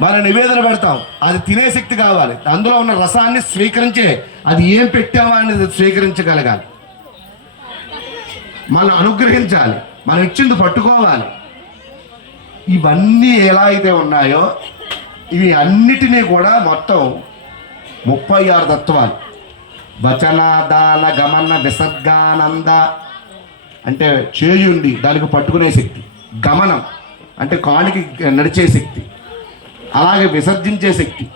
మన నివేదన పెడతాం అది తినే శక్తి కావాలి. అందులో ఉన్న రసాన్ని స్వీకరించే. అది ఏం పెట్టామా అనేది స్వీకరించగలగాలి. మనం అనుగ్రహించాలి. మనం ఇచ్చింది పట్టుకోవాలి. ఇవన్నీ ఎలా అయితే ఉన్నాయో ఇవి అన్నిటినీ కూడా మొత్తం ముప్పై ఆరు తత్వాలు. వచనాదాన గమన విసర్గానంద అంటే చేయుండి దానికి పట్టుకునే శక్తి. గమనం అంటే కానికి నడిచే శక్తి. అలాగే విసర్జించే శక్తి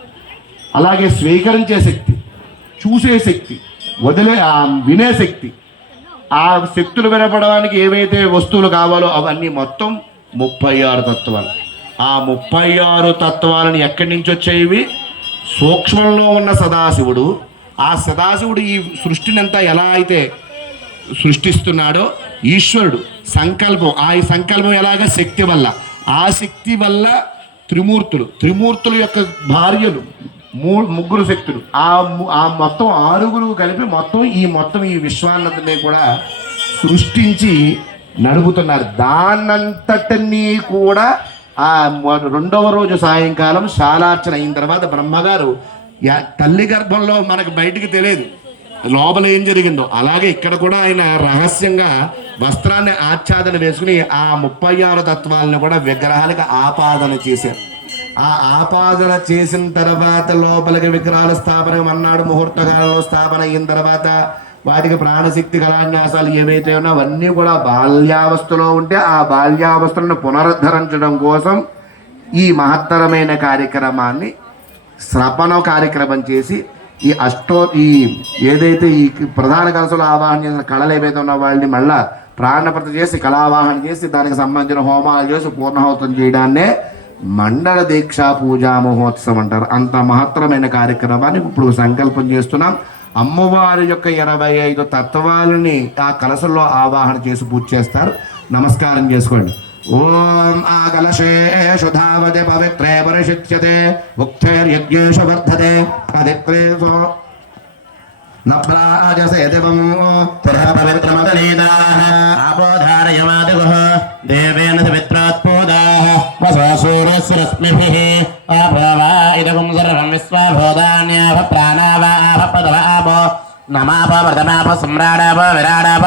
అలాగే స్వీకరించే శక్తి చూసే శక్తి వదిలే ఆ వినే శక్తి ఆ శక్తులు వినపడడానికి ఏవైతే వస్తువులు కావాలో అవన్నీ మొత్తం ముప్పై ఆరు తత్వాలు. ఆ ముప్పై ఆరు తత్వాలను ఎక్కడి నుంచి వచ్చేవి? సూక్ష్మంలో ఉన్న సదాశివుడు. ఆ సదాశివుడు ఈ సృష్టినంతా ఎలా అయితే సృష్టిస్తున్నాడో ఈశ్వరుడు సంకల్పం. ఆ సంకల్పం ఎలాగ? శక్తి వల్ల. ఆ శక్తి వల్ల త్రిమూర్తులు. త్రిమూర్తుల యొక్క భార్యలు మూ ముగ్గురు శక్తులు. ఆ ఆ మొత్తం ఆరుగురు కలిపి మొత్తం ఈ మొత్తం ఈ విశ్వాన్నతిని కూడా సృష్టించి నడుపుతున్నారు. దాన్నంతటినీ కూడా ఆ రెండవ రోజు సాయంకాలం శాలార్చన అయిన తర్వాత బ్రహ్మగారు యా- తల్లి గర్భంలో మనకు బయటికి తెలియదు. లోపల ఏం జరిగిందో. అలాగే ఇక్కడ కూడా ఆయన రహస్యంగా వస్త్రాన్ని ఆచ్ఛాదన వేసుకుని ఆ ముప్పై ఆరు తత్వాలను కూడా విగ్రహాలకు ఆపాదన చేశారు. ఆ ఆపాదన చేసిన తర్వాత లోపలికి విగ్రహాల స్థాపన అన్నాడు ముహూర్త కాలంలో స్థాపన అయిన తర్వాత వాటికి ప్రాణశక్తి కళాన్యాసాలు ఏవైతే ఉన్నా అవన్నీ కూడా బాల్యావస్థలో ఉంటే ఆ బాల్యావస్థలను పునరుద్ధరించడం కోసం ఈ మహత్తరమైన కార్యక్రమాన్ని శ్రపణ కార్యక్రమం చేసి ఈ అష్టో ఈ ఏదైతే ఈ ప్రధాన కలసలో ఆవాహన చేసిన కళలు ఏవైతే ఉన్న వాళ్ళని మళ్ళా ప్రాణప్రత చేసి కళావాహన చేసి దానికి సంబంధించిన హోమాలు చేసి పూర్ణహోత్సం చేయడాన్నే మండల దీక్షా పూజా మహోత్సవం అంటారు. అంత మహత్తరమైన కార్యక్రమాన్ని ఇప్పుడు సంకల్పం చేస్తున్నాం. అమ్మవారి యొక్క ఇరవై ఐదు తత్వాలని ఆ కలసల్లో ఆవాహన చేసి పూజ చేస్తారు. నమస్కారం చేసుకోండి. ఓం ఆ కలశేషు ధావతే పవిత్రే పరిశిచ్యతే ఉక్తైర్యజ్ఞేషు వర్ధతే పవిత్రే సో నభ్రాజసే దివం పురః పవిత్రమదనీదాః ఆపోధారయమాదిగుః దేవేన సవిత్రాత్మోదాః వసూరస్రస్మిభిः ఆభవా ఇదగుం సర్వం విశ్వభూతాన్యాభ ప్రాణావాభ పదవ ఆపో నమాప ప్రథమాప సమ్రాడాప విరాడాప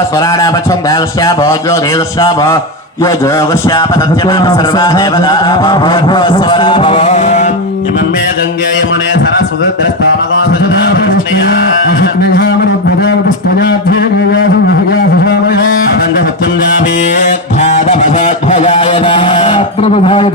స్వరాడాప ఛందాగుష్యాపో జ్యోతిగుష్యాపో యజోగుష్యాప సత్యమాప సర్వా దేవతాపో స్వరాపో ఇమం మే గంగే యమునే సరస్వతి ద్రష్టామగో సజనా కృష్ణయా అనంత సత్యం జాపే ధ్యాత భగవద్భజాయదా ప్రధాయ